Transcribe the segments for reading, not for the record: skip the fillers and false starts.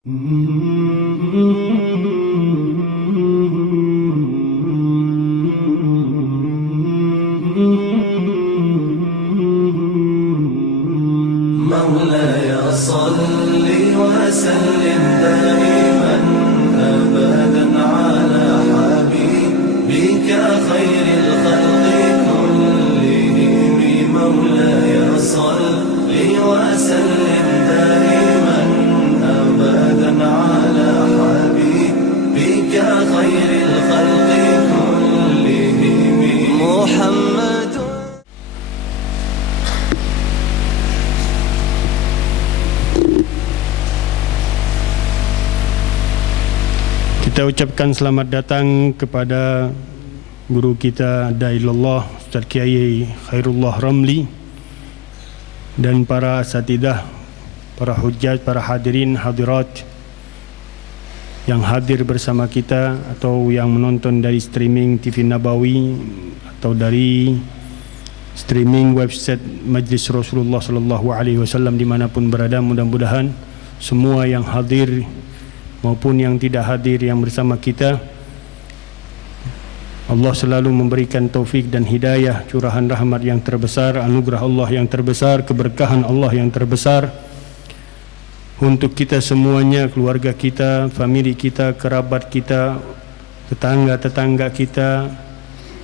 مولاي صل وسلم دائما أبدا على حبيبك خير الخلق كلهم. مولاي صل وسلم دائما أبدا على حبيبك خير الخلق كلهم محمد. Kita ucapkan selamat datang kepada guru kita Da'ilallah Ustaz Kiai Khairullah Ramli dan para asatidah, para hujjaj, para hadirin hadirat yang hadir bersama kita atau yang menonton dari streaming TV Nabawi atau dari streaming website Majlis Rasulullah sallallahu alaihi wasallam dimanapun berada. Mudah-mudahan semua yang hadir maupun yang tidak hadir yang bersama kita, Allah selalu memberikan taufik dan hidayah, curahan rahmat yang terbesar, anugerah Allah yang terbesar, keberkahan Allah yang terbesar untuk kita semuanya, keluarga kita, famili kita, kerabat kita, tetangga-tetangga kita,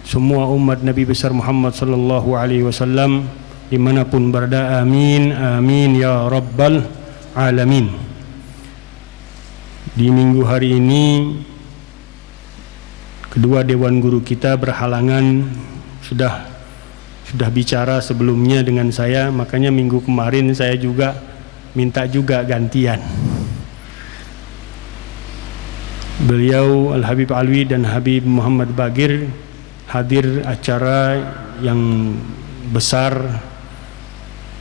semua umat Nabi besar Muhammad sallallahu alaihi wasallam dimanapun berada. Amin amin ya rabbal alamin. Di minggu hari ini kedua dewan guru kita berhalangan, sudah bicara sebelumnya dengan saya, makanya minggu kemarin saya juga minta juga gantian. Beliau Al-Habib Alwi dan Habib Muhammad Bagir hadir acara yang besar,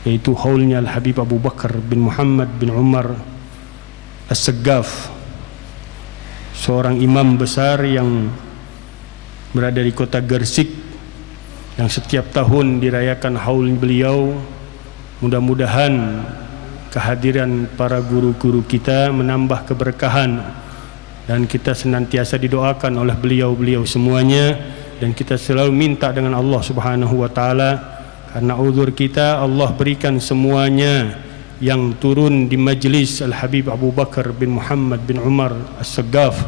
yaitu haulnya Al-Habib Abu Bakar bin Muhammad bin Umar As-Saggaf, seorang imam besar yang berada di kota Gersik, yang setiap tahun dirayakan haul beliau. Mudah-mudahan kehadiran para guru-guru kita menambah keberkahan dan kita senantiasa didoakan oleh beliau-beliau semuanya, dan kita selalu minta dengan Allah Subhanahu wa taala, karena uzur kita Allah berikan semuanya yang turun di majlis Al-Habib Abu Bakar bin Muhammad bin Umar As-Saggaf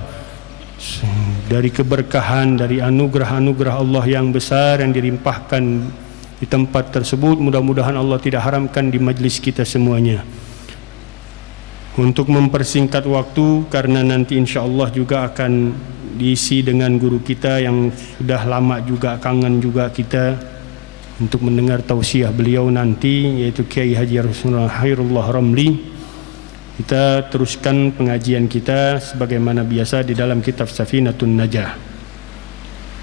dari keberkahan, dari anugerah-anugerah Allah yang besar yang dilimpahkan di tempat tersebut. Mudah-mudahan Allah tidak haramkan di majlis kita semuanya. Untuk mempersingkat waktu, karena nanti insya-Allah juga akan diisi dengan guru kita yang sudah lama juga, kangen juga kita untuk mendengar tausiah beliau nanti, yaitu Kiai Haji Rasulullah Khairullah Ramli. Kita teruskan pengajian kita sebagaimana biasa di dalam kitab Safinatun Najah.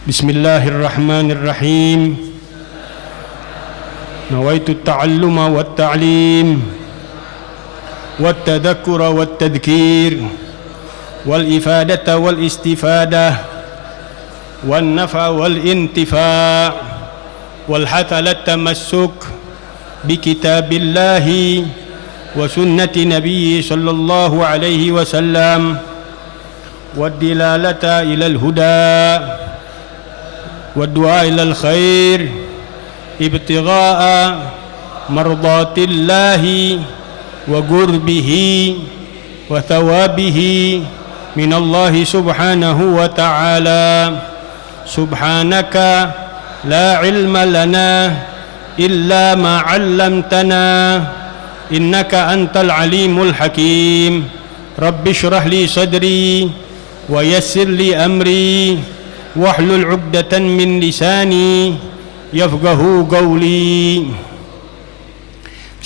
Bismillahirrahmanirrahim. Nawaitu ta'alluma wat ta'lim wat tadhakkura wat tadhkir wal ifadata wal istifadah wan nafa wal intifa' والحث على التمسك بكتاب الله وسنة نبيه صلى الله عليه وسلم والدلالة إلى الهدى والدعاء إلى الخير ابتغاء مرضات الله وقربه وثوابه من الله سبحانه وتعالى. سبحانك لا علم لنا إلا ما علمتنا إنك أنت العليم الحكيم. رب اشرح لي صدري ويسر لي أمري واحلل عقدة من لساني يفقه قولي.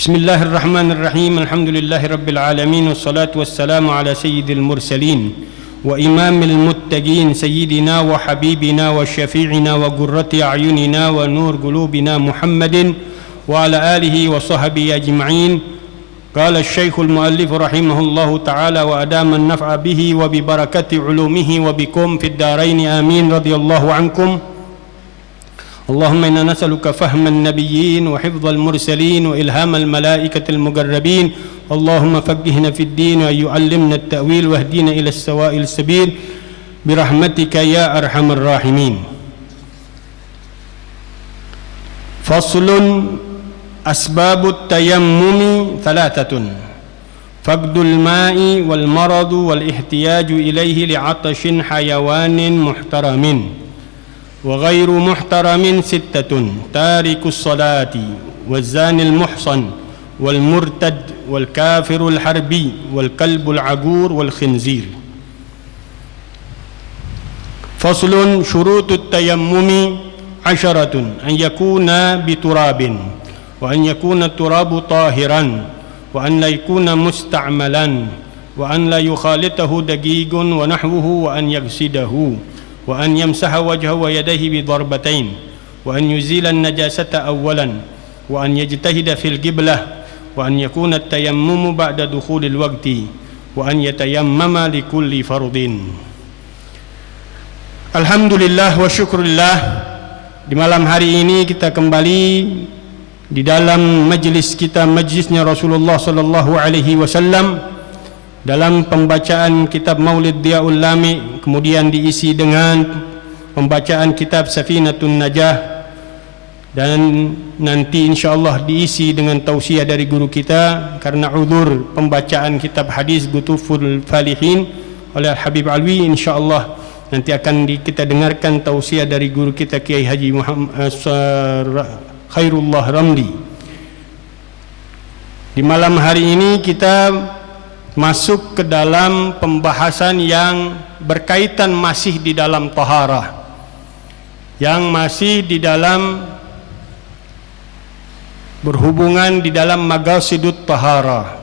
بسم الله الرحمن الرحيم. الحمد لله رب العالمين والصلاة والسلام على سيد المرسلين وإمام المتقين سيدنا وحبيبنا وشفيعنا وقرة أعيننا ونور قلوبنا محمد وعلى آله وصحبه أجمعين. قال الشيخ المؤلف رحمه الله تعالى وأدام النفع به وببركة علومه وبكم في الدارين آمين. رضي الله عنكم. اللهم إنا نسألك فهم النبيين وحفظ المرسلين وإلهام الملائكة المقربين اللهم فقهنا في الدين ويعلمنا التأويل واهدنا إلى السواء السبيل برحمتك يا أرحم الراحمين. فصل. أسباب التيمم ثلاثة: فقد الماء والمرض والاحتياج إليه لعطش حيوان محترم، وغير محترم 6: تارك الصلاة والزاني المحصن والمرتد والكافر الحربي والكلب العقور والخنزير. فصل. شروط التيمم 10: أن يكون بتراب، وأن يكون التراب طاهرا، وأن لا يكون مستعملا، وأن لا يخالطه دقيق ونحوه، وأن يغسله، وأن يمسح وجهه ويديه بضربتين، وأن يزيل النجاسة أولا، وأن يجتهد في القبلة، وأن يكون التيمم بعد دخول الوقت، وأن يتيمم لكل فرض. Alhamdulillah wa syukurillah. Di malam hari ini kita kembali di dalam majlis kita, majlisnya Rasulullah sallallahu alaihi wasallam, dalam pembacaan kitab Maulid Diyaul Lami, kemudian diisi dengan pembacaan kitab Safinatun Najah, dan nanti insyaallah diisi dengan tausiah dari guru kita karena uzur pembacaan kitab hadis Gutuful Falihin oleh Habib Alwi. Insyaallah nanti akan kita dengarkan tausiah dari guru kita Kiai Haji Muhammad Khairullah Ramli. Di malam hari ini kita masuk ke dalam pembahasan yang berkaitan masih di dalam taharah, yang masih di dalam berhubungan di dalam maqasidut taharah,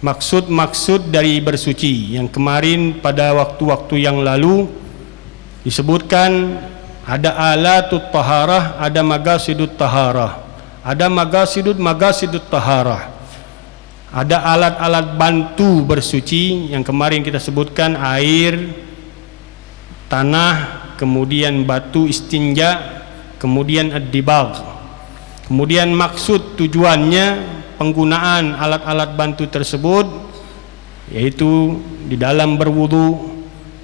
maksud-maksud dari bersuci. Yang kemarin pada waktu-waktu yang lalu disebutkan ada alatut taharah, ada maqasidut taharah, ada maqasidut taharah, ada alat-alat bantu bersuci yang kemarin kita sebutkan: air, tanah, kemudian batu istinja, kemudian ad-dibagh. Kemudian maksud tujuannya penggunaan alat-alat bantu tersebut yaitu di dalam berwudu,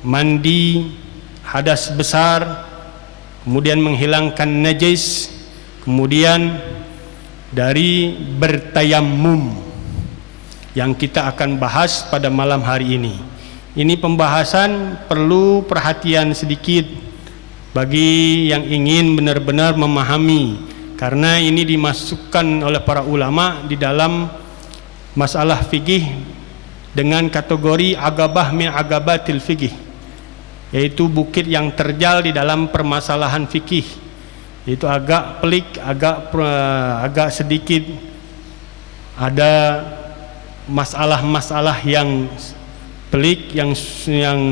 mandi, hadas besar, kemudian menghilangkan najis, kemudian dari bertayammum yang kita akan bahas pada malam hari ini. Ini pembahasan perlu perhatian sedikit bagi yang ingin benar-benar memahami, karena ini dimasukkan oleh para ulama di dalam masalah fikih dengan kategori agabah min agabatil fikih, yaitu bukit yang terjal di dalam permasalahan fikih, yaitu agak pelik, agak sedikit ada masalah-masalah yang pelik, yang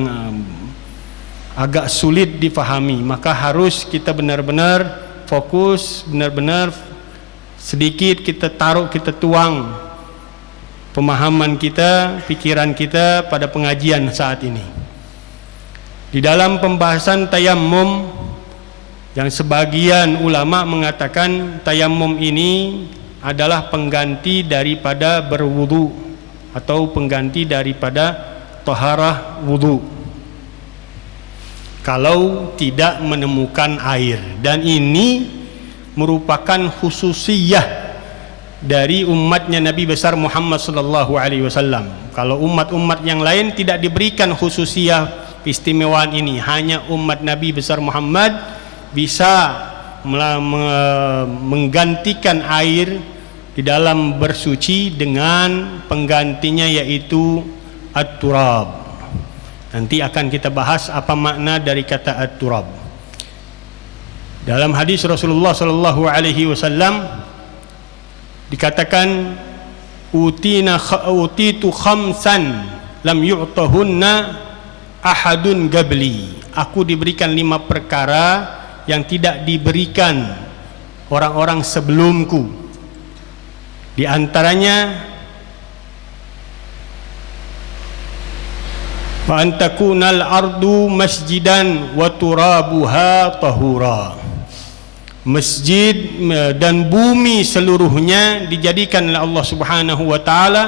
agak sulit difahami. Maka harus kita benar-benar fokus, benar-benar sedikit kita taruh, kita tuang pemahaman kita, pikiran kita pada pengajian saat ini. Di dalam pembahasan tayammum, yang sebagian ulama mengatakan tayammum ini adalah pengganti daripada berwudu atau pengganti daripada taharah wudu kalau tidak menemukan air, dan ini merupakan khususiyah dari umatnya Nabi besar Muhammad sallallahu alaihi wasallam. Kalau umat-umat yang lain tidak diberikan khususiyah keistimewaan ini, hanya umat Nabi besar Muhammad bisa menggantikan air di dalam bersuci dengan penggantinya yaitu at-turab. Nanti akan kita bahas apa makna dari kata at-turab. Dalam hadis Rasulullah sallallahu alaihi wasallam dikatakan, utitu khamsan lam yu'tahunna ahadun gabli. Aku diberikan 5 perkara yang tidak diberikan orang-orang sebelumku. Di antaranya wa antakunal ardu masjidan wa turabuha tahura. Masjid dan bumi seluruhnya dijadikan oleh Allah Subhanahu wa taala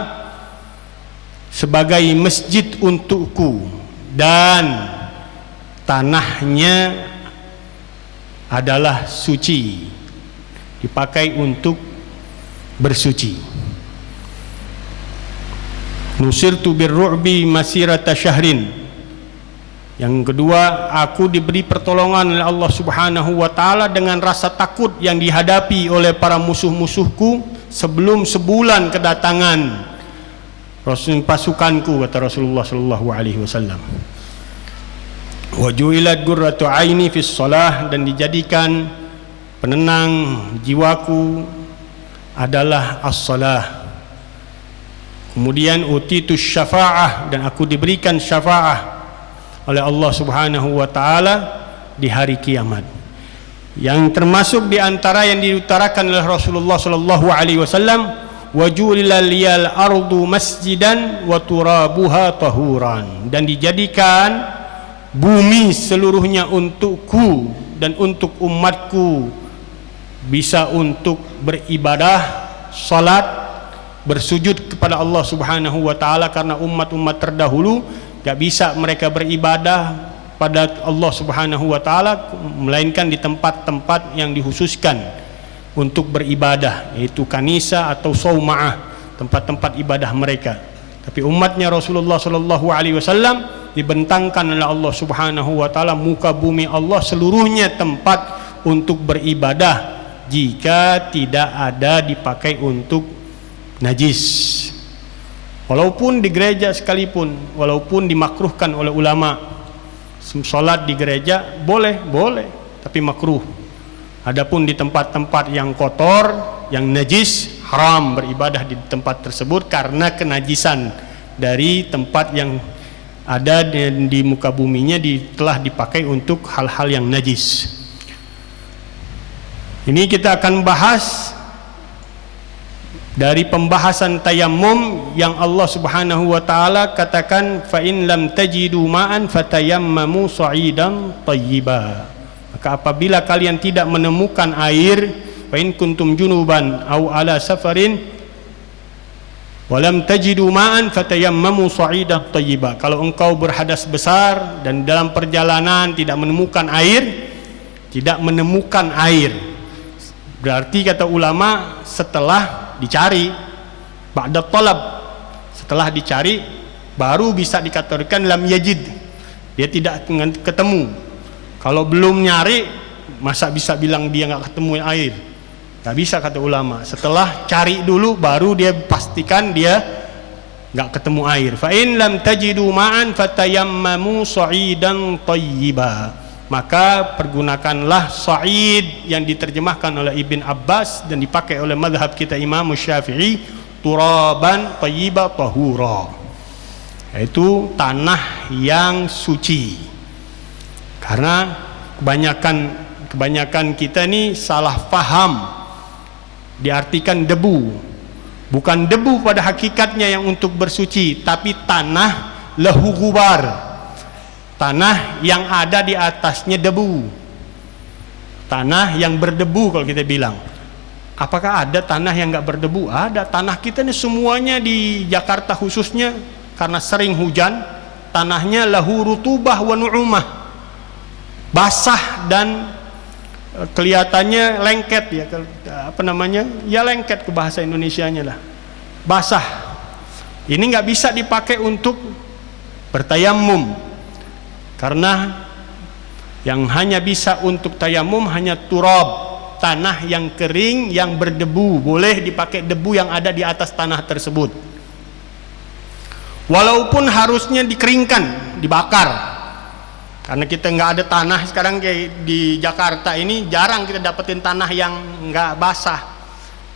sebagai masjid untukku dan tanahnya adalah suci, dipakai untuk bersuci. Nusirtu birru'bi masirata syahrin. Yang kedua, aku diberi pertolongan oleh Allah Subhanahu wa taala dengan rasa takut yang dihadapi oleh para musuh-musuhku sebelum sebulan kedatangan pasukanku, kata Rasulullah sallallahu alaihi wasallam. Wa ju'ilat qurratu aini fis shalah, dan dijadikan penenang jiwaku adalah as-shalah. Kemudian utitus syafa'ah, dan aku diberikan syafa'ah oleh Allah Subhanahu wa taala di hari kiamat. Yang termasuk di antara yang diutarakan oleh Rasulullah sallallahu alaihi wasallam, wa ju'ilal liyal ardu masjidan wa turabuha tahuran, dan dijadikan bumi seluruhnya untukku dan untuk umatku bisa untuk beribadah, salat, bersujud kepada Allah Subhanahu wa taala, karena umat-umat terdahulu gak bisa mereka beribadah pada Allah Subhanahu wa taala melainkan di tempat-tempat yang dikhususkan untuk beribadah, yaitu kanisa atau sauma'ah, tempat-tempat ibadah mereka. Tapi umatnya Rasulullah sallallahu alaihi wasallam dibentangkan oleh Allah Subhanahu wa taala, muka bumi Allah seluruhnya tempat untuk beribadah jika tidak ada dipakai untuk najis. Walaupun di gereja sekalipun, walaupun dimakruhkan oleh ulama, salat di gereja boleh, tapi makruh. Adapun di tempat-tempat yang kotor, yang najis, haram beribadah di tempat tersebut karena kenajisan dari tempat yang ada di muka buminya telah dipakai untuk hal-hal yang najis. Ini kita akan bahas dari pembahasan tayammum yang Allah Subhanahu wa taala katakan, fa in lam tajidu ma'an fatayammamu sa'idan thayyiba. Maka apabila kalian tidak menemukan air, fa in kuntum junuban aw ala safarin walam tajidu ma'an fatayammamu sa'idan thayyiba. Kalau engkau berhadas besar dan dalam perjalanan tidak menemukan air, berarti kata ulama setelah dicari, ba'da talab, setelah dicari baru bisa dikategorikan lam yajid, dia tidak ketemu. Kalau belum nyari, masa bisa bilang dia nggak ketemu air? Nggak bisa, kata ulama. Setelah cari dulu baru dia pastikan dia nggak ketemu air. Fa in lam tajidu ma'an fatayammamu sa'idan thayyiba. Maka pergunakanlah sa'id yang diterjemahkan oleh Ibn Abbas dan dipakai oleh mazhab kita Imam Syafi'i, turaban thayyiba tahura, yaitu tanah yang suci. Karena kebanyakan kita ini salah faham, diartikan debu. Bukan debu pada hakikatnya yang untuk bersuci, tapi tanah lahu gubar, tanah yang ada di atasnya debu, tanah yang berdebu. Kalau kita bilang, apakah ada tanah yang nggak berdebu? Ada. Tanah kita ini semuanya di Jakarta khususnya karena sering hujan, tanahnya lahu rutubah wa nu'umah, basah dan kelihatannya lengket, ya, apa namanya, ya lengket ke bahasa Indonesianya lah, basah. Ini nggak bisa dipakai untuk bertayamum, karena yang hanya bisa untuk tayamum hanya turab, tanah yang kering yang berdebu. Boleh dipakai debu yang ada di atas tanah tersebut, walaupun harusnya dikeringkan, dibakar. Karena kita nggak ada tanah sekarang kayak di Jakarta ini, jarang kita dapetin tanah yang nggak basah,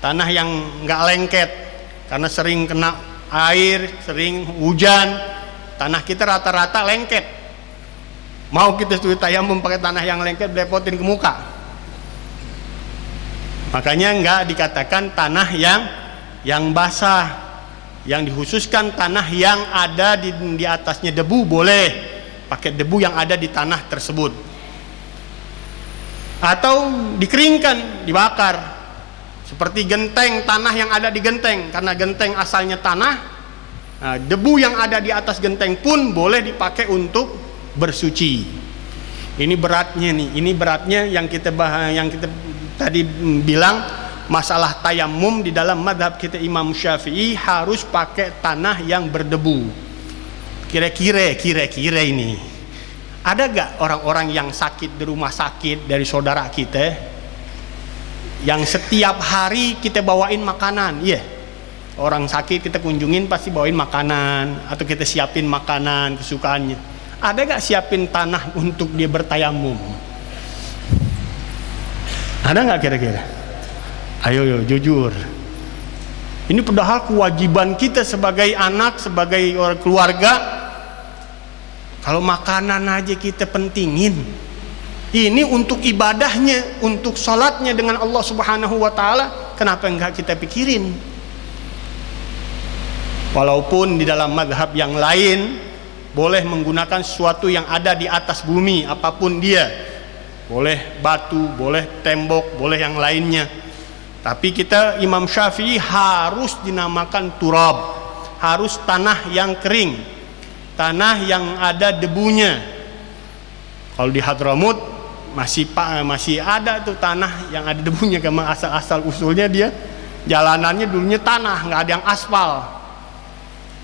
tanah yang nggak lengket, karena sering kena air, sering hujan. Tanah kita rata-rata lengket. Mau kita suruh tayamum pakai tanah yang lengket, berepotin ke muka. Makanya nggak dikatakan tanah yang basah. Yang dikhususkan tanah yang ada di atasnya debu, boleh pakai debu yang ada di tanah tersebut, atau dikeringkan, dibakar, seperti genteng, tanah yang ada di genteng. Karena genteng asalnya tanah, Nah, debu yang ada di atas genteng pun boleh dipakai untuk bersuci. Ini beratnya nih, ini beratnya yang kita tadi bilang masalah tayamum di dalam madhab kita Imam Syafi'i harus pakai tanah yang berdebu. Kira-kira ini ada gak orang-orang yang sakit di rumah sakit dari saudara kita yang setiap hari kita bawain makanan? Iya, orang sakit kita kunjungin pasti bawain makanan atau kita siapin makanan kesukaannya. Ada gak siapin tanah untuk dia bertayamum? Ada gak kira-kira? Ayo jujur. Ini padahal kewajiban kita sebagai anak, sebagai orang keluarga. Kalau makanan aja kita pentingin, ini untuk ibadahnya, untuk sholatnya dengan Allah Subhanahu wa Ta'ala, kenapa enggak kita pikirin? Walaupun di dalam madhab yang lain boleh menggunakan sesuatu yang ada di atas bumi, apapun dia, boleh batu, boleh tembok, boleh yang lainnya. Tapi kita Imam Syafi'i harus dinamakan turab, harus tanah yang kering, tanah yang ada debunya. Kalau di Hadramut masih ada tuh tanah yang ada debunya, karena asal usulnya dia jalanannya dulunya tanah, nggak ada yang aspal,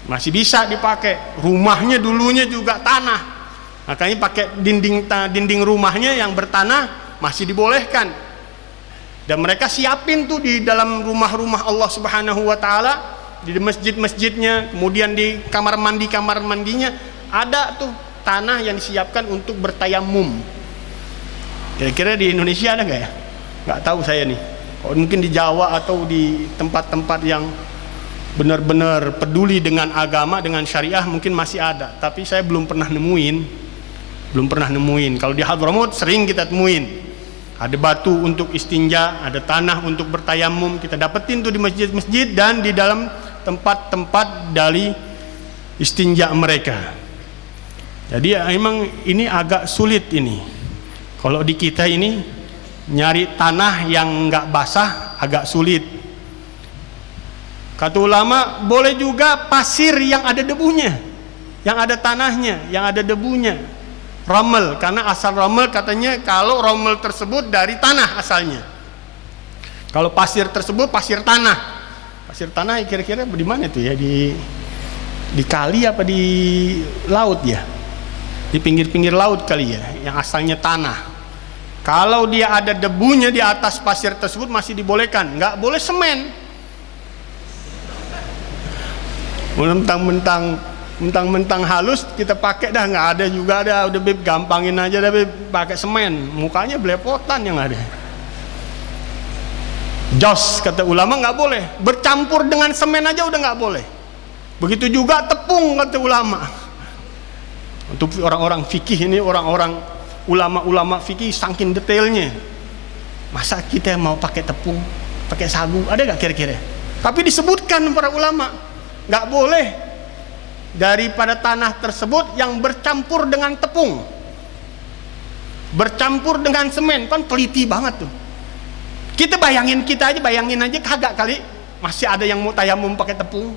masih bisa dipakai. Rumahnya dulunya juga tanah, makanya pakai dinding rumahnya yang bertanah masih dibolehkan. Dan mereka siapin tuh di dalam rumah-rumah Allah Subhanahu wa Ta'ala, di masjid-masjidnya, kemudian di kamar mandinya ada tuh tanah yang disiapkan untuk bertayamum. Kira-kira di Indonesia ada nggak ya? Nggak tahu saya nih. Oh, mungkin di Jawa atau di tempat-tempat yang benar-benar peduli dengan agama, dengan syariah mungkin masih ada. Tapi saya belum pernah nemuin. Kalau di Hadramut sering kita temuin. Ada batu untuk istinja, ada tanah untuk bertayamum, kita dapetin tuh di masjid-masjid dan di dalam tempat-tempat dari istinja mereka. Jadi memang ini agak sulit ini. Kalau di kita ini nyari tanah yang nggak basah agak sulit. Kata ulama boleh juga pasir yang ada debunya, yang ada tanahnya, yang ada debunya. Ramel, karena asal ramel katanya kalau ramel tersebut dari tanah asalnya. Kalau pasir tersebut pasir tanah. Pasir tanah kira-kira di mana itu ya? Di kali apa di laut ya? Di pinggir-pinggir laut kali ya, yang asalnya tanah. Kalau dia ada debunya di atas pasir tersebut masih dibolehkan, nggak boleh semen. Mentang-mentang halus kita pakai dah, nggak ada juga ada, udah beb gampangin aja dah beb, pakai semen, mukanya belepotan yang ada. Jos kata ulama nggak boleh, bercampur dengan semen aja udah nggak boleh. Begitu juga tepung kata ulama. Untuk orang-orang fikih ini, orang-orang ulama-ulama fikih saking detailnya. Masa kita mau pakai tepung, pakai sagu, ada nggak kira-kira? Tapi disebutkan para ulama nggak boleh daripada tanah tersebut yang bercampur dengan tepung, bercampur dengan semen. Kan teliti banget tuh. Kita bayangin aja kagak kali masih ada yang mau tayamum pakai tepung,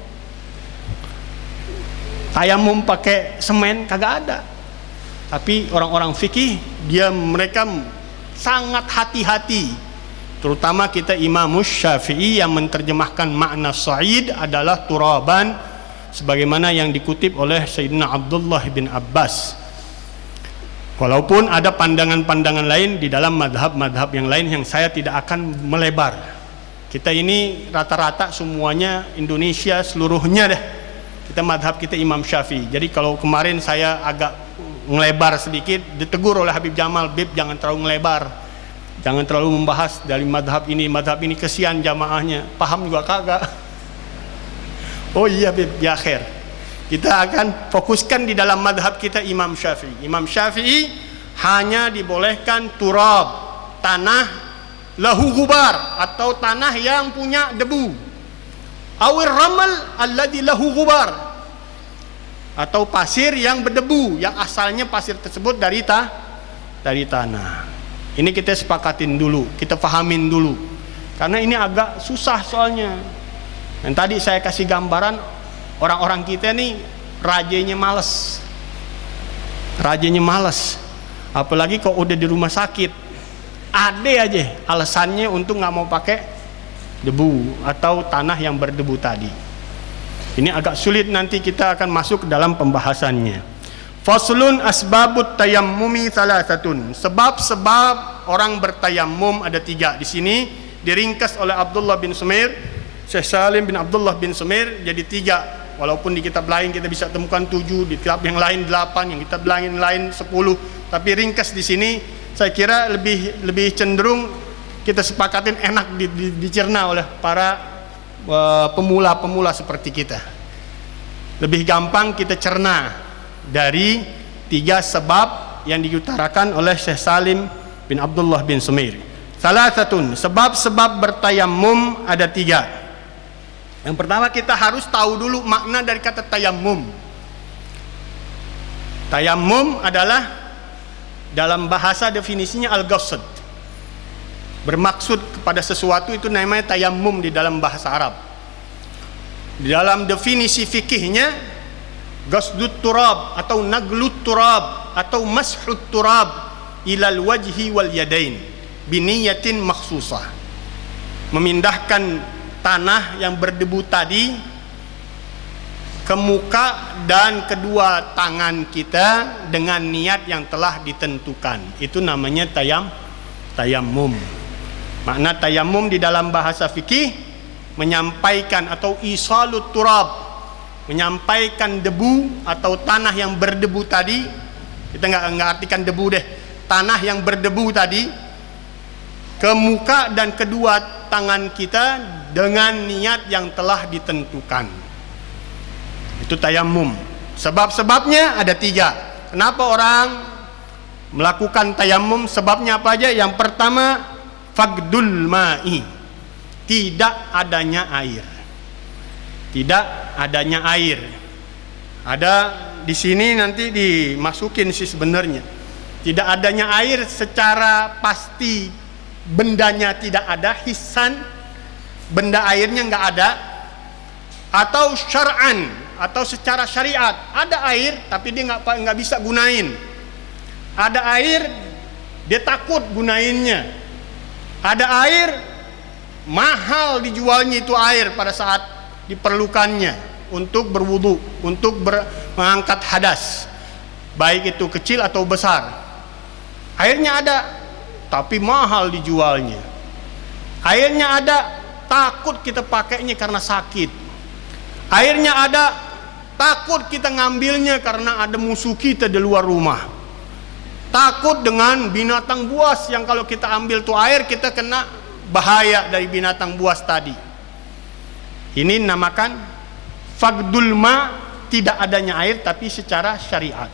tayamum pakai semen, kagak ada. Tapi orang-orang fikih mereka sangat hati-hati, terutama kita Imam Syafi'i yang menerjemahkan makna sa'id adalah turaban, sebagaimana yang dikutip oleh Sayyidina Abdullah bin Abbas. Walaupun ada pandangan-pandangan lain di dalam madhab-madhab yang lain yang saya tidak akan melebar. Kita ini rata-rata semuanya Indonesia seluruhnya deh, kita madhab kita Imam Syafi'i. Jadi kalau kemarin saya agak ngelebar sedikit, ditegur oleh Habib Jamal, Bib jangan terlalu ngelebar, jangan terlalu membahas dari madhab ini, kesian jamaahnya, paham juga kagak. Oh iya Bib, ya khair. Kita akan fokuskan di dalam madhab kita Imam Syafi'i. Imam Syafi'i hanya dibolehkan turab, tanah lahu gubar, atau tanah yang punya debu. Awir ramal alladhi lahu gubar, atau pasir yang berdebu, yang asalnya pasir tersebut dari tanah. Ini kita sepakatin dulu, kita fahamin dulu, karena ini agak susah soalnya. Dan tadi saya kasih gambaran Orang-orang kita nih rajanya males. Apalagi kalau udah di rumah sakit, ada aja alasannya untuk nggak mau pakai debu atau tanah yang berdebu tadi. Ini agak sulit, nanti kita akan masuk ke dalam pembahasannya. Faslun asbabut tayammumi thalathatun. Sebab-sebab orang bertayammum ada 3. Di sini diringkas oleh Abdullah bin Sumair, Syekh Salim bin Abdullah bin Sumair jadi 3. Walaupun di kitab lain kita bisa temukan 7, di kitab yang lain 8, yang kitab lain 10. Tapi ringkas di sini saya kira lebih cenderung kita sepakatin enak dicerna oleh para pemula-pemula seperti kita. Lebih gampang kita cerna dari 3 sebab yang diutarakan oleh Syekh Salim bin Abdullah bin Sumair. Salasatun, sebab-sebab bertayammum ada 3. Yang pertama, kita harus tahu dulu makna dari kata tayammum. Tayammum adalah dalam bahasa definisinya al-ghasd. Bermaksud kepada sesuatu, itu namanya tayammum di dalam bahasa Arab. Di dalam definisi fikihnya, ghasdut turab atau naglut turab atau mashut turab ilal wajhi wal yadain biniyatin makhsusah. Memindahkan tanah yang berdebu tadi ke muka dan kedua tangan kita dengan niat yang telah ditentukan. Itu namanya tayammum. Makna tayammum di dalam bahasa fikih menyampaikan atau isalut turab, menyampaikan debu atau tanah yang berdebu tadi. Kita nggak artikan debu deh, tanah yang berdebu tadi ke muka dan kedua tangan kita dengan niat yang telah ditentukan. Itu tayammum. Sebab-sebabnya ada 3. Kenapa orang melakukan tayammum? Sebabnya apa aja? Yang pertama, faqdul ma'i, tidak adanya air. Tidak adanya air. Ada di sini nanti dimasukin sih sebenarnya. Tidak adanya air secara pasti, bendanya tidak ada, hissan, benda airnya nggak ada, atau syar'an, atau secara syariat ada air tapi dia nggak bisa gunain. Ada air dia takut gunainnya. Ada air mahal dijualnya itu air pada saat diperlukannya untuk berwudu, untuk mengangkat hadas, baik itu kecil atau besar. Airnya ada tapi mahal dijualnya. Airnya ada, takut kita pakainya karena sakit. Airnya ada, takut kita ngambilnya karena ada musuh kita di luar rumah. Takut dengan binatang buas yang kalau kita ambil tuh air kita kena bahaya dari binatang buas tadi. Ini namakan faqdul ma, tidak adanya air tapi secara syariat.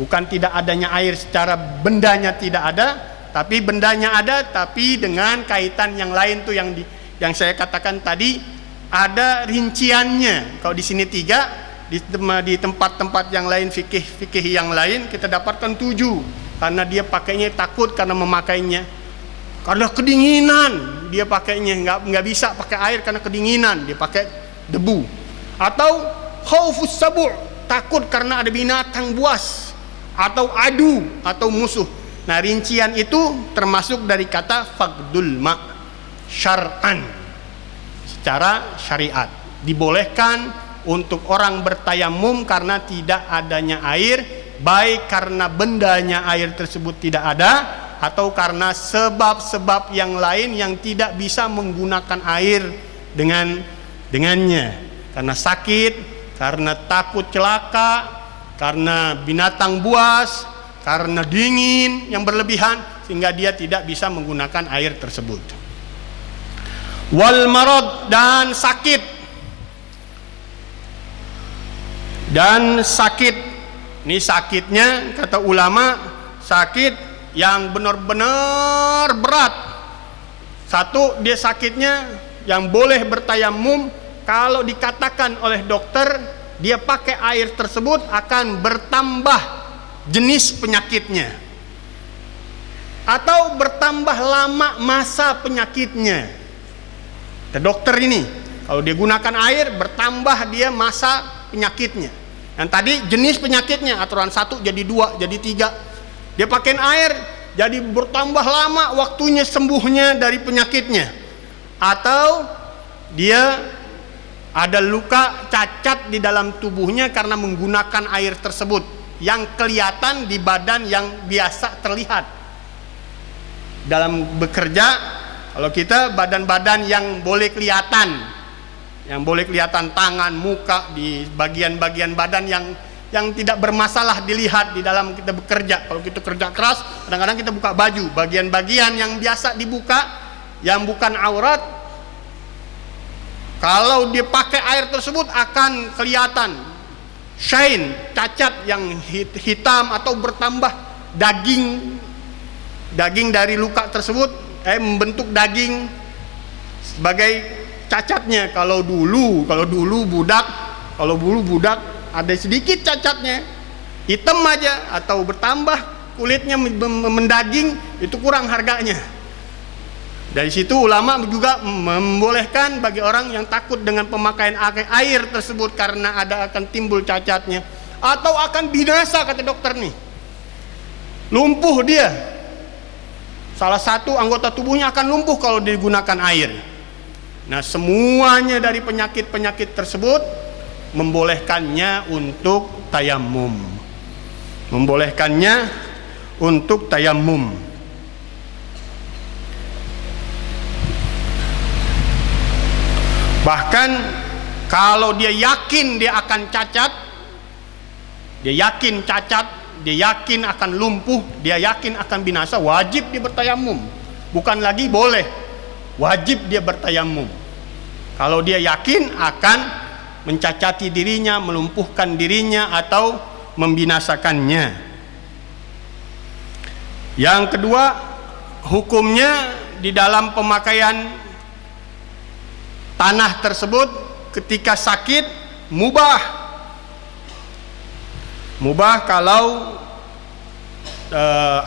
Bukan tidak adanya air secara bendanya tidak ada, tapi bendanya ada tapi dengan kaitan yang lain tuh yang saya katakan tadi, ada rinciannya. Kalau di sini 3, di tempat-tempat yang lain fikih yang lain kita dapatkan 7, karena dia pakainya takut karena memakainya karena kedinginan, dia pakainya nggak bisa pakai air karena kedinginan, dia pakai debu. Atau khaufus sabu', takut karena ada binatang buas atau adu atau musuh. Nah, rincian itu termasuk dari kata faqdul ma, syar'an, secara syariat. Dibolehkan untuk orang bertayamum karena tidak adanya air, baik karena bendanya air tersebut tidak ada atau karena sebab-sebab yang lain yang tidak bisa menggunakan air dengannya, karena sakit, karena takut celaka, karena binatang buas, karena dingin yang berlebihan sehingga dia tidak bisa menggunakan air tersebut. Wal marad, dan sakit. Dan sakit, ini sakitnya kata ulama sakit yang benar-benar berat. Satu, dia sakitnya yang boleh bertayamum kalau dikatakan oleh dokter dia pakai air tersebut akan bertambah jenis penyakitnya atau bertambah lama masa penyakitnya. Dokter ini Kalau dia gunakan air, bertambah dia masa penyakitnya. Yang tadi jenis penyakitnya, aturan 1 jadi 2, jadi 3. Dia pakai air, jadi bertambah lama waktunya sembuhnya dari penyakitnya. Atau dia ada luka cacat di dalam tubuhnya karena menggunakan air tersebut, yang kelihatan di badan yang biasa terlihat. Dalam bekerja, kalau kita badan-badan yang boleh kelihatan, tangan, muka, di bagian-bagian badan yang tidak bermasalah dilihat di dalam kita bekerja. Kalau kita kerja keras, kadang-kadang kita buka baju, bagian-bagian yang biasa dibuka, yang bukan aurat, kalau dia pakai air tersebut akan kelihatan shine, cacat yang hitam, atau bertambah daging dari luka tersebut membentuk daging sebagai cacatnya. Kalau dulu budak ada sedikit cacatnya, hitam aja, atau bertambah kulitnya mendaging, itu kurang harganya. Dari situ ulama juga membolehkan bagi orang yang takut dengan pemakaian air tersebut karena akan timbul cacatnya atau akan binasa, kata dokter nih, lumpuh dia, salah satu anggota tubuhnya akan lumpuh kalau digunakan air. Nah, semuanya dari penyakit-penyakit tersebut membolehkannya untuk tayamum. Bahkan kalau dia yakin dia akan cacat, dia yakin akan lumpuh, dia yakin akan binasa, wajib dia bertayamum. Bukan lagi boleh, wajib dia bertayamum. Kalau dia yakin akan mencacati dirinya, melumpuhkan dirinya, atau membinasakannya. Yang kedua, hukumnya di dalam pemakaian tanah tersebut ketika sakit mubah kalau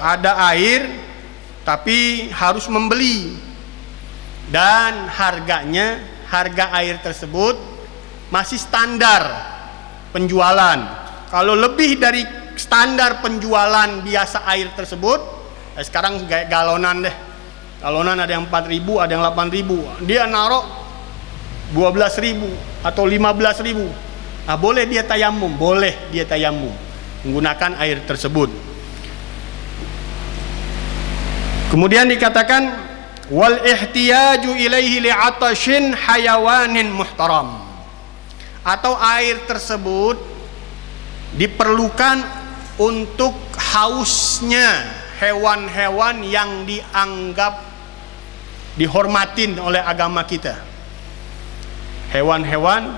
ada air tapi harus membeli, dan harga air tersebut masih standar penjualan. Kalau lebih dari standar penjualan biasa air tersebut, sekarang kayak galonan deh, galonan ada yang 4.000, ada yang 8.000, dia naruh 12.000 atau 15.000. Nah, boleh dia tayamum menggunakan air tersebut. Kemudian dikatakan wal ihtiyaju ilaihi li'atashin hayawanin muhtaram, atau air tersebut diperlukan untuk hausnya hewan-hewan yang dianggap dihormatin oleh agama kita. Hewan-hewan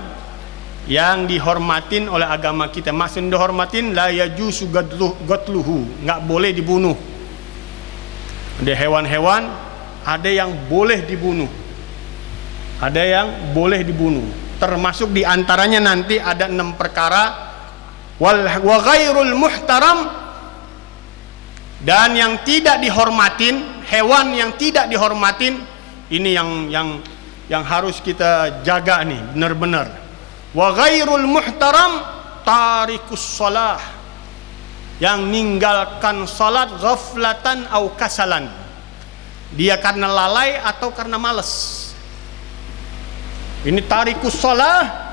yang dihormatin oleh agama kita. Maksud dihormatin, la yajuzu gatluhu, nggak boleh dibunuh. Ada hewan-hewan, ada yang boleh dibunuh, ada yang boleh dibunuh. Termasuk diantaranya nanti ada 6 perkara. Wa ghairul muhtaram, dan yang tidak dihormatin, hewan yang tidak dihormatin, ini yang harus kita jaga nih, benar-benar. Wa ghairul muhtaram tarikus shalah, yang ninggalkan salat ghaflatan au kasalan, dia karena lalai atau karena malas. Ini tarikus shalah.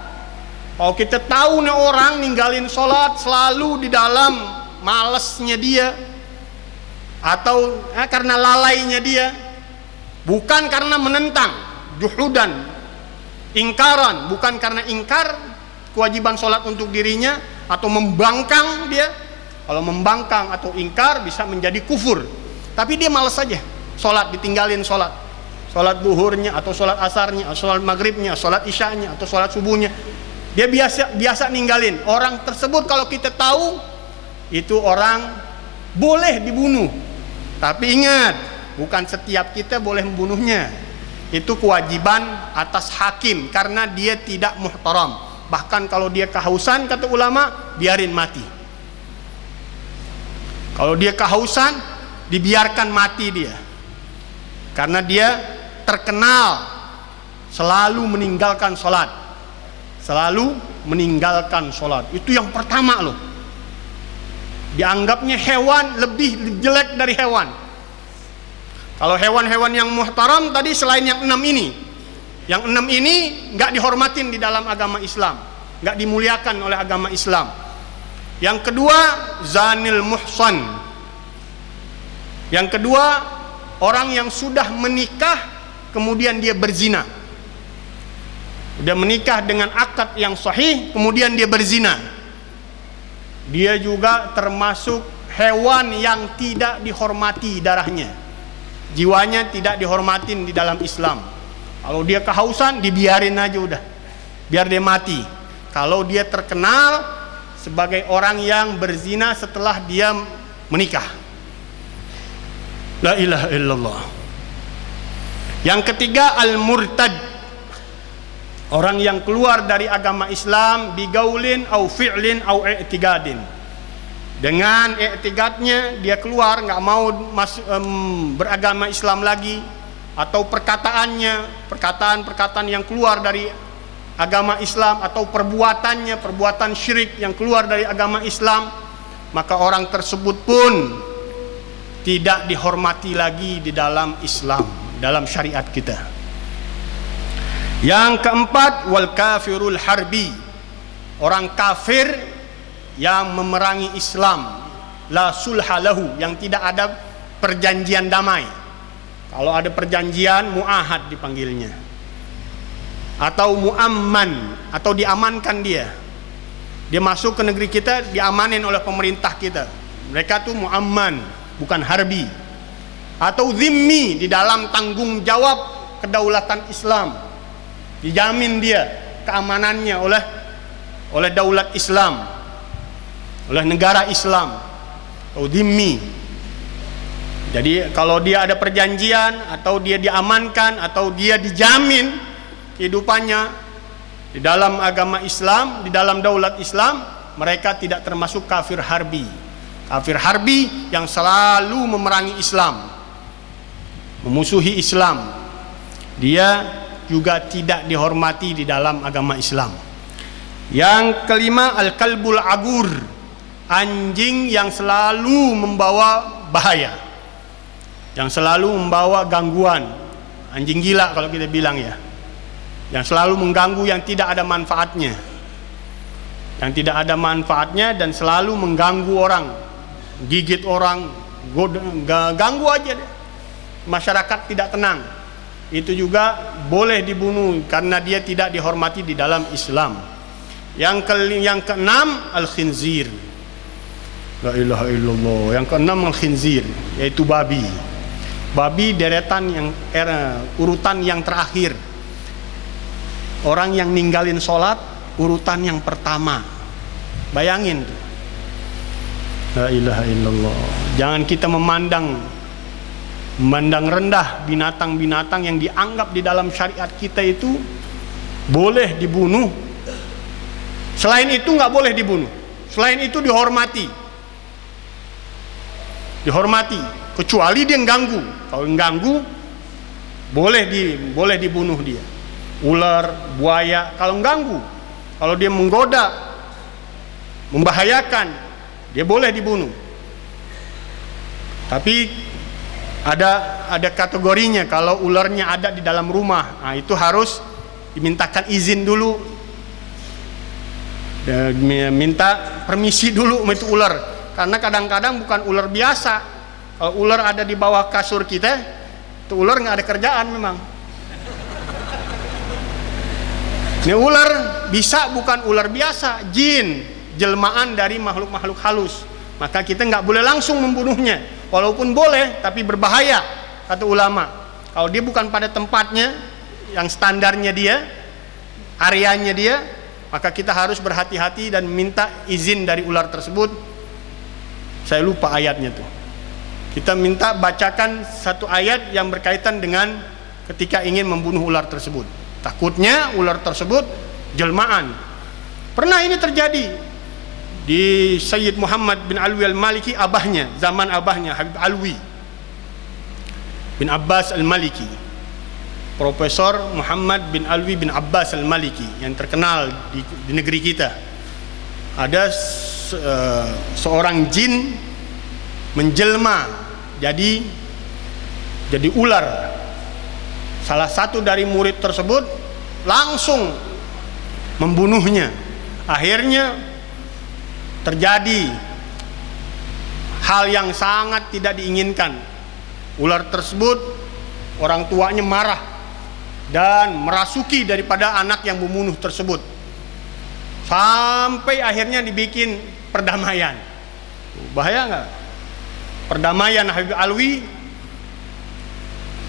Kalau kita tahu nih orang ninggalin salat selalu di dalam malasnya dia, atau karena lalainya dia, bukan karena menentang, juhudan, ingkaran, bukan karena ingkar kewajiban sholat untuk dirinya atau membangkang dia. Kalau membangkang atau ingkar bisa menjadi kufur, tapi dia malas saja sholat, ditinggalin sholat duhurnya atau sholat asarnya, atau sholat maghribnya, sholat isyanya, atau sholat subuhnya, dia biasa ninggalin. Orang tersebut kalau kita tahu itu orang boleh dibunuh, tapi ingat, bukan setiap kita boleh membunuhnya. Itu kewajiban atas hakim karena dia tidak muhtaram. Bahkan kalau dia kehausan, kata ulama, biarin mati. Kalau dia kehausan, dibiarkan mati dia, karena dia terkenal selalu meninggalkan sholat. Selalu meninggalkan sholat. Itu yang pertama loh. Dianggapnya hewan lebih jelek dari hewan. Kalau hewan-hewan yang muhtaram tadi selain yang 6 ini. Yang 6 ini nggak dihormatin di dalam agama Islam, nggak dimuliakan oleh agama Islam. Yang kedua, zanil muhsan. Yang kedua, orang yang sudah menikah kemudian dia berzina. Sudah menikah dengan akad yang sahih kemudian dia berzina. Dia juga termasuk hewan yang tidak dihormati darahnya. Jiwanya tidak dihormatin di dalam Islam. Kalau dia kehausan dibiarin aja udah, biar dia mati. Kalau dia terkenal sebagai orang yang berzina setelah dia menikah. La ilaha illallah. Yang ketiga, al-murtad. Orang yang keluar dari agama Islam bigaulin au fi'lin au i'tiqadin. Dengan i'tiqadnya dia keluar, nggak mau beragama Islam lagi, atau perkataan-perkataan yang keluar dari agama Islam, atau perbuatan syirik yang keluar dari agama Islam, maka orang tersebut pun tidak dihormati lagi di dalam Islam, dalam syariat kita. Yang keempat, wal kafirul harbi. Orang kafir yang memerangi Islam, la sulha lahu, yang tidak ada perjanjian damai. Kalau ada perjanjian, mu'ahad dipanggilnya, atau mu'amman, atau diamankan dia. Dia masuk ke negeri kita, diamanin oleh pemerintah kita. Mereka tuh mu'amman, bukan harbi. Atau zimmi, di dalam tanggung jawab kedaulatan Islam, dijamin dia keamanannya oleh daulat Islam, oleh negara Islam. Atau zimmi. Jadi kalau dia ada perjanjian, atau dia diamankan, atau dia dijamin kehidupannya di dalam agama Islam, di dalam daulat Islam, mereka tidak termasuk kafir harbi. Kafir harbi yang selalu memerangi Islam, memusuhi Islam, dia juga tidak dihormati di dalam agama Islam. Yang kelima, al-kalbul agur. Anjing yang selalu membawa bahaya, yang selalu membawa gangguan. Anjing gila kalau kita bilang ya, yang selalu mengganggu, yang tidak ada manfaatnya, yang tidak ada manfaatnya dan selalu mengganggu orang, gigit orang, ganggu aja deh. Masyarakat tidak tenang. Itu juga boleh dibunuh karena dia tidak dihormati di dalam Islam. Yang keenam, al-khinzir. La ilaha illallah. Yang keenam, al-khinzir, yaitu babi. Babi deretan yang urutan yang terakhir. Orang yang ninggalin sholat urutan yang pertama. Bayangin tuh. La ilaha illallah. Jangan kita memandang rendah binatang-binatang yang dianggap di dalam syariat kita itu boleh dibunuh. Selain itu nggak boleh dibunuh. Selain itu dihormati, kecuali dia mengganggu. Kalau mengganggu boleh dibunuh dia. Ular, buaya, kalau mengganggu, kalau dia menggoda, membahayakan, dia boleh dibunuh. Tapi ada kategorinya. Kalau ularnya ada di dalam rumah, nah itu harus dimintakan izin dulu, minta permisi dulu sama itu ular, karena kadang-kadang bukan ular biasa. Kalau ular ada di bawah kasur kita, itu ular nggak ada kerjaan memang. Ini ular bisa bukan ular biasa, jin, jelmaan dari makhluk-makhluk halus. Maka kita nggak boleh langsung membunuhnya, walaupun boleh tapi berbahaya, kata ulama. Kalau dia bukan pada tempatnya, yang standarnya dia, areanya dia, maka kita harus berhati-hati dan minta izin dari ular tersebut. Saya lupa ayatnya tuh. Kita minta bacakan satu ayat yang berkaitan dengan ketika ingin membunuh ular tersebut. Takutnya ular tersebut jelmaan. Pernah ini terjadi di Sayyid Muhammad bin Alwi al-Maliki, abahnya, zaman abahnya Habib Alwi bin Abbas al-Maliki. Profesor Muhammad bin Alwi bin Abbas al-Maliki yang terkenal di negeri kita. Ada seorang jin menjelma jadi ular. Salah satu dari murid tersebut langsung membunuhnya. Akhirnya terjadi hal yang sangat tidak diinginkan. Ular tersebut, orang tuanya marah dan merasuki daripada anak yang membunuh tersebut, sampai akhirnya dibikin perdamaian. Bahaya nggak? Perdamaian. Habib Alwi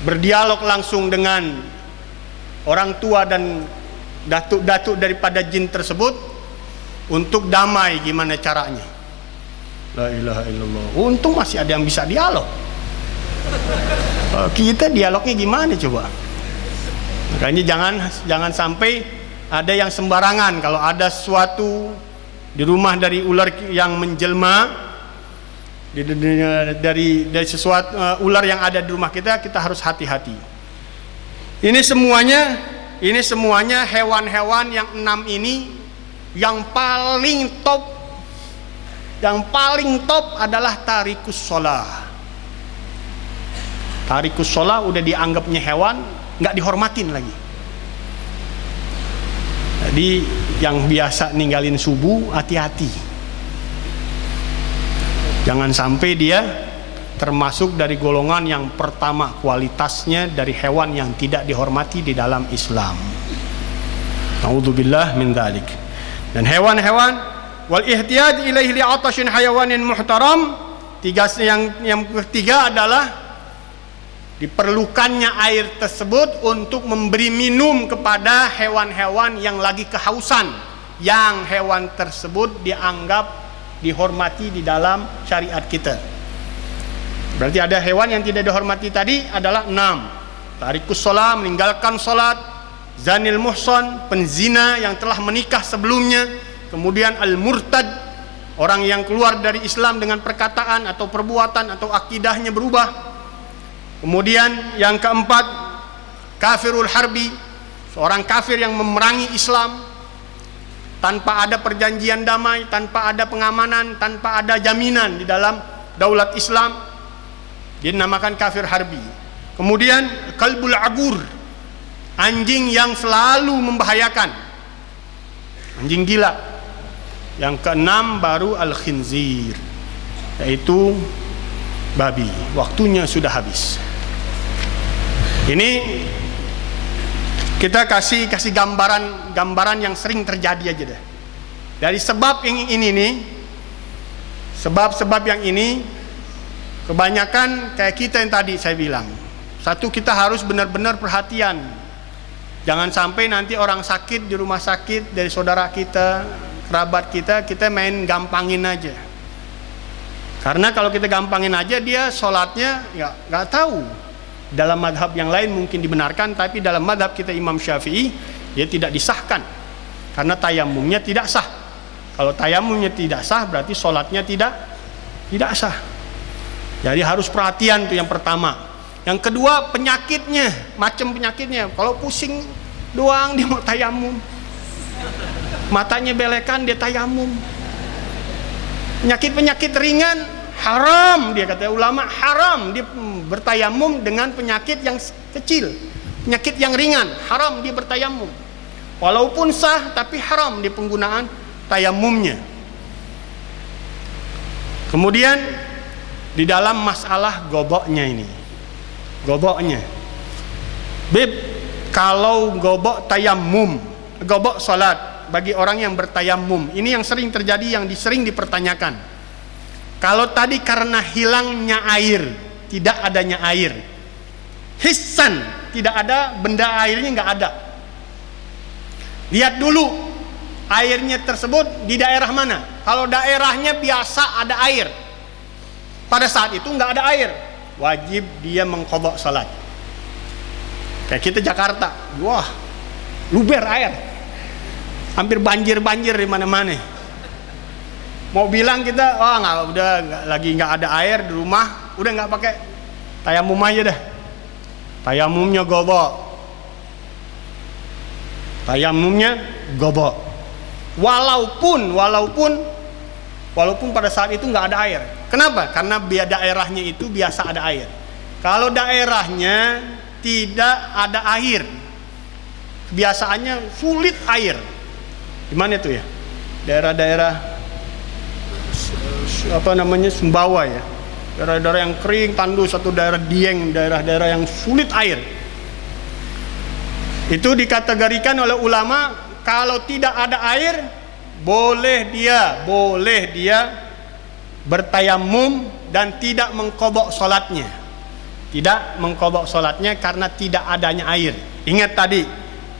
berdialog langsung dengan orang tua dan datuk-datuk daripada jin tersebut untuk damai. Gimana caranya? La ilaha illallah. Untung masih ada yang bisa dialog. Kita dialognya gimana coba? Makanya jangan sampai ada yang sembarangan. Kalau ada sesuatu di rumah dari ular yang menjelma, dari sesuatu ular yang ada di rumah kita harus hati-hati. Ini semuanya hewan-hewan yang 6 ini yang paling top adalah tarikus sholah. Tarikus sholah udah dianggapnya hewan, nggak dihormatin lagi. Jadi yang biasa ninggalin subuh, hati-hati. Jangan sampai dia termasuk dari golongan yang pertama kualitasnya dari hewan yang tidak dihormati di dalam Islam. Naudzubillah min dzalik. Dan hewan-hewan wal ihtiyaj ilaihi li'atashin hayawanin muhtaram. Yang ketiga adalah diperlukannya air tersebut untuk memberi minum kepada hewan-hewan yang lagi kehausan, yang hewan tersebut dianggap dihormati di dalam syariat kita. Berarti ada hewan yang tidak dihormati tadi adalah 6. Tarikus sholat, meninggalkan sholat. Zanil muhsan, penzina yang telah menikah sebelumnya. Kemudian al-murtad, orang yang keluar dari Islam dengan perkataan atau perbuatan atau akidahnya berubah. Kemudian yang keempat, kafirul harbi, seorang kafir yang memerangi Islam tanpa ada perjanjian damai, tanpa ada pengamanan, tanpa ada jaminan di dalam daulat Islam. Dia dinamakan kafir harbi. Kemudian kalbul agur, anjing yang selalu membahayakan, anjing gila. Yang keenam baru al-khinzir, yaitu babi. Waktunya sudah habis. Ini kita kasih gambaran yang sering terjadi aja deh. Dari sebab yang ini nih, sebab yang ini kebanyakan kayak kita yang tadi saya bilang. Satu, kita harus benar-benar perhatian. Jangan sampai nanti orang sakit di rumah sakit dari saudara kita, kerabat kita main gampangin aja. Karena kalau kita gampangin aja, dia sholatnya nggak tahu. Dalam madhab yang lain mungkin dibenarkan, tapi dalam madhab kita Imam Syafi'i dia tidak disahkan karena tayamumnya tidak sah. Kalau tayamumnya tidak sah berarti sholatnya tidak sah. Jadi harus perhatian tuh yang pertama. Yang kedua, penyakitnya, macam penyakitnya. Kalau pusing doang dia mau tayamum, matanya belekan dia tayamum. Penyakit ringan haram, dia kata ulama, haram dia bertayamum dengan penyakit yang kecil. Penyakit yang ringan haram dia bertayamum. Walaupun sah tapi haram di penggunaan tayamumnya. Kemudian di dalam masalah goboknya ini, goboknya, kalau gobok tayamum, gobok salat bagi orang yang bertayamum, ini yang sering terjadi, yang sering dipertanyakan. Kalau tadi karena hilangnya air, tidak adanya air, hissan, tidak ada, benda airnya nggak ada. Lihat dulu airnya tersebut di daerah mana. Kalau daerahnya biasa ada air, pada saat itu nggak ada air, wajib dia mengqadha salat. Kayak kita Jakarta, wah luber air, hampir banjir di mana-mana. Mau bilang kita, lagi nggak ada air di rumah, udah nggak pakai tayamum aja dah. Tayamumnya gobok, Tayamumnya gobok. Walaupun pada saat itu nggak ada air. Kenapa? Karena daerahnya itu biasa ada air. Kalau daerahnya tidak ada air, kebiasaannya sulit air. Gimana itu ya? Daerah-daerah Sumbawa ya. Daerah-daerah yang kering, tandus, atau daerah Dieng, daerah-daerah yang sulit air. Itu dikategorikan oleh ulama, kalau tidak ada air, boleh dia bertayamum dan tidak mengqadha salatnya. Tidak mengqadha salatnya karena tidak adanya air. Ingat tadi,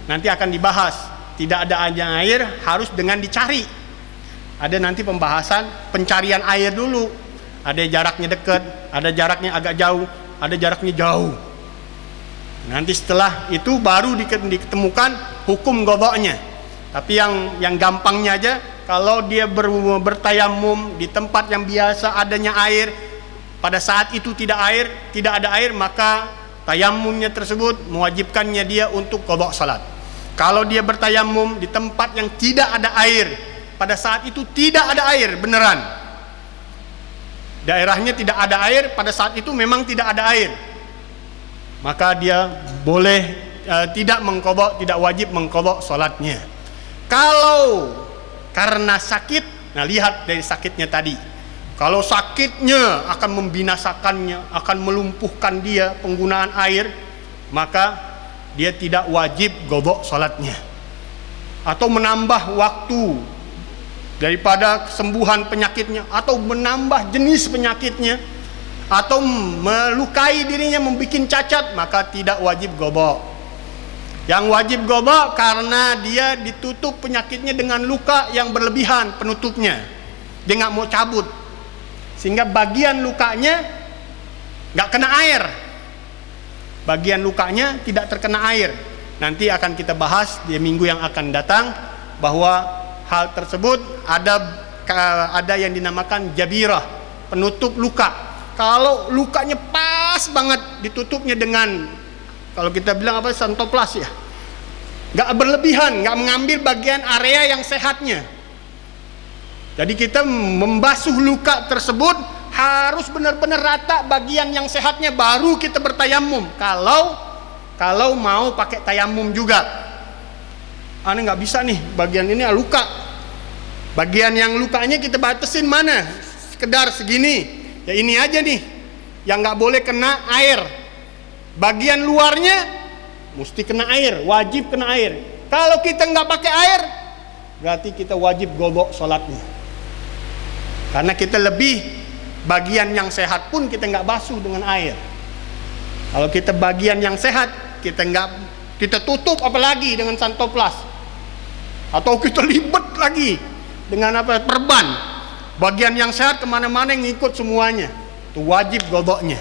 nanti akan dibahas, tidak adanya air harus dengan dicari. Ada nanti pembahasan pencarian air dulu. Ada jaraknya dekat, ada jaraknya agak jauh, ada jaraknya jauh. Nanti setelah itu baru ditemukan hukum qadha'nya. Tapi yang gampangnya aja, kalau dia bertayamum di tempat yang biasa adanya air, pada saat itu tidak ada air, maka tayamumnya tersebut mewajibkannya dia untuk qadha' salat. Kalau dia bertayamum di tempat yang tidak ada air, pada saat itu tidak ada air beneran, daerahnya tidak ada air, pada saat itu memang tidak ada air, maka dia boleh tidak wajib mengqadha salatnya. Kalau karena sakit, nah lihat dari sakitnya tadi. Kalau sakitnya akan membinasakannya, akan melumpuhkan dia penggunaan air, maka dia tidak wajib qadha salatnya. Atau menambah waktu daripada kesembuhan penyakitnya, atau menambah jenis penyakitnya, atau melukai dirinya, membuat cacat, maka tidak wajib qadha. Yang wajib qadha karena dia ditutup penyakitnya dengan luka yang berlebihan penutupnya, dia nggak mau cabut, sehingga bagian lukanya nggak kena air, bagian lukanya tidak terkena air. Nanti akan kita bahas di minggu yang akan datang bahwa hal tersebut ada yang dinamakan jabirah, penutup luka. Kalau lukanya pas banget ditutupnya dengan, kalau kita bilang santoplas ya, nggak berlebihan, nggak mengambil bagian area yang sehatnya. Jadi kita membasuh luka tersebut harus benar-benar rata bagian yang sehatnya, baru kita bertayamum. Kalau mau pakai tayamum juga. Aneh nggak bisa nih, bagian ini luka, bagian yang lukanya kita batasin mana, sekedar segini, ya ini aja nih yang nggak boleh kena air. Bagian luarnya mesti kena air, wajib kena air. Kalau kita nggak pakai air, berarti kita wajib qadha salatnya. Karena kita lebih, bagian yang sehat pun kita nggak basuh dengan air. Kalau kita bagian yang sehat, kita tutup apalagi dengan santoplas, atau kita libet lagi dengan perban. Bagian yang sehat kemana-mana ngikut semuanya, itu wajib qadha'nya.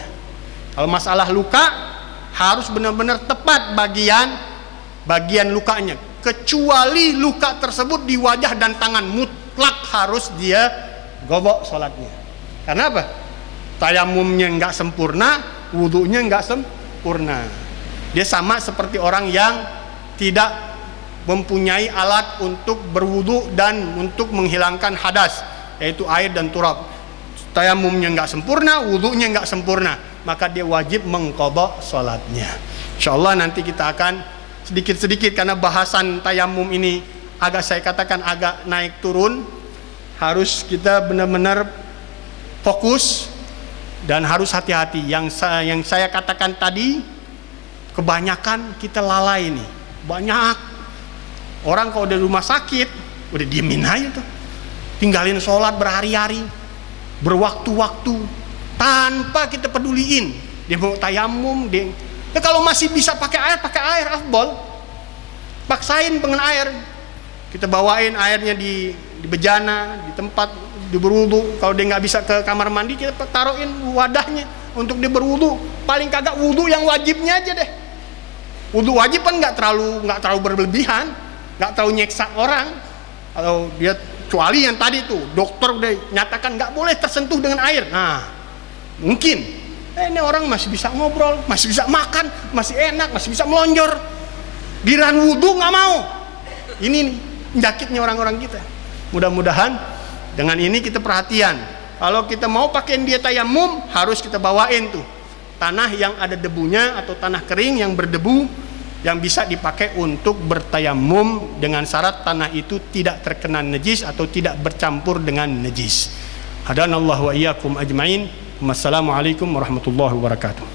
Kalau masalah luka, harus benar-benar tepat bagian lukanya, kecuali luka tersebut di wajah dan tangan, mutlak harus dia qadha salatnya. Karena apa? Tayamumnya nggak sempurna, wudunya nggak sempurna. Dia sama seperti orang yang tidak mempunyai alat untuk berwudu dan untuk menghilangkan hadas, yaitu air dan turab. Tayamumnya nggak sempurna, wudunya nggak sempurna, maka dia wajib mengqadha salatnya. Insyaallah nanti kita akan sedikit-sedikit, karena bahasan tayamum ini saya katakan agak naik turun. Harus kita benar-benar fokus dan harus hati-hati. Yang saya katakan tadi, kebanyakan kita lalai nih. Banyak orang kalau di rumah sakit udah diemin aja tuh, tinggalin sholat berhari-hari, berwaktu-waktu, tanpa kita peduliin. Dia mau tayamum, kalau masih bisa pakai air afdol. Paksain dengan air, kita bawain airnya di bejana, di tempat dia berwudu. Kalau dia nggak bisa ke kamar mandi, kita taruhin wadahnya untuk dia berwudu. Paling kagak wudu yang wajibnya aja deh. Wudu wajib kan nggak terlalu berlebihan, nggak terlalu nyeksa orang. Kalau dia, kecuali yang tadi tuh dokter udah nyatakan nggak boleh tersentuh dengan air, nah mungkin ini orang masih bisa ngobrol, masih bisa makan, masih enak, masih bisa melonjor. Giliran wudu nggak mau, Ini nih penyakitnya orang-orang kita. Mudah-mudahan dengan ini kita perhatian. Kalau kita mau pakai dia tayamum, harus kita bawain tuh tanah yang ada debunya atau tanah kering yang berdebu yang bisa dipakai untuk bertayamum dengan syarat tanah itu tidak terkena najis atau tidak bercampur dengan najis. Hadanallahu wa iyyakum ajmain. Wassalamualaikum warahmatullahi wabarakatuh.